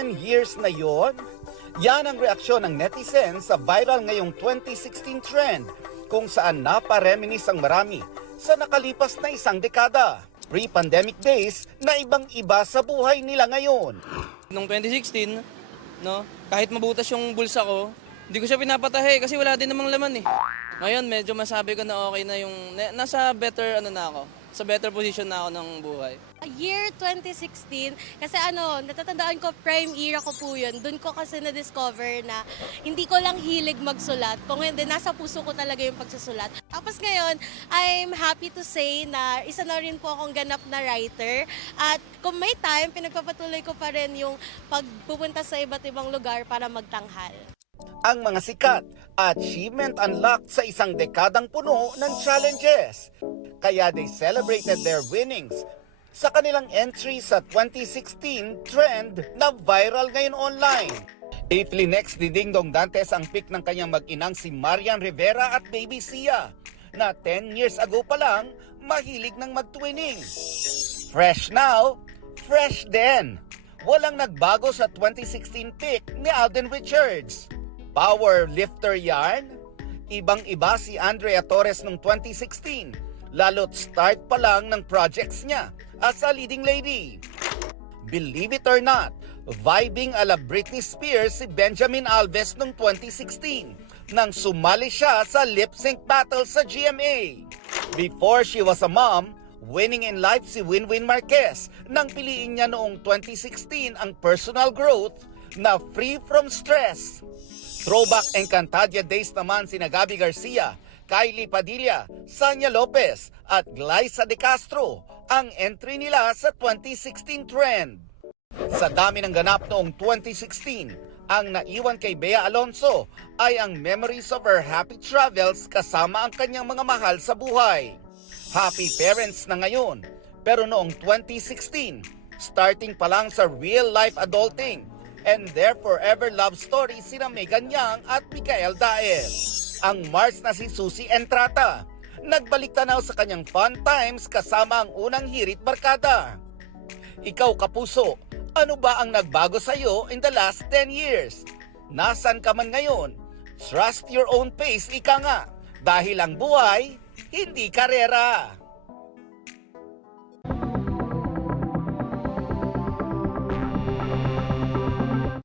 10 years na yon? Yan ang reaksyon ng netizens sa viral ngayong 2016 trend kung saan napareminis ang marami sa nakalipas na isang dekada. Pre-pandemic days na ibang-iba sa buhay nila ngayon. Noong 2016, no, kahit mabutas yung bulsa ko, hindi ko siya pinapatahi kasi wala din namang laman eh. Ngayon, medyo masabi ko na okay na yung, nasa better na ako. Sa better position na ako ng buhay. Year 2016, kasi natatandaan ko, prime era ko po yun. Doon ko kasi na-discover na hindi ko lang hilig magsulat. Kung hindi, nasa puso ko talaga yung pagsusulat. Tapos ngayon, I'm happy to say na isa na rin po akong ganap na writer. At kung may time, pinagpapatuloy ko pa rin yung pagpupunta sa iba't ibang lugar para magtanghal. Ang mga sikat, achievement unlocked sa isang dekadang puno ng challenges. Kaya they celebrated their winnings sa kanilang entry sa 2016 trend na viral ngayon online. Next ni Ding Dong Dantes ang pick ng kanyang mag-inang si Marian Rivera at Baby Sia na 10 years ago pa lang mahilig ng mag-twinning. Fresh now, fresh then. Walang nagbago sa 2016 pick ni Alden Richards. Power lifter yarn? Ibang-iba si Andrea Torres noong 2016, lalo't start pa lang ng projects niya as a leading lady. Believe it or not, vibing ala Britney Spears si Benjamin Alves noong 2016 nang sumali siya sa lip sync battle sa GMA. Before she was a mom, winning in life si Winwin Marquez nang piliin niya noong 2016 ang personal growth na free from stress. Throwback Encantadia days naman sina Gabby Garcia, Kylie Padilla, Sanya Lopez at Glyza De Castro ang entry nila sa 2016 trend. Sa dami ng ganap noong 2016, ang naiwan kay Bea Alonso ay ang memories of her happy travels kasama ang kanyang mga mahal sa buhay. Happy parents na ngayon, pero noong 2016, starting pa lang sa real life adulting, and their forever love story sina Megan Yang at Mikael Daes. Ang Mars na si Susie Entrata, nagbalik tanaw sa kanyang fun times kasama ang unang hirit barkada. Ikaw kapuso, ano ba ang nagbago sa iyo in the last 10 years? Nasaan ka man ngayon? Trust your own pace, ika nga, dahil ang buhay, hindi karera.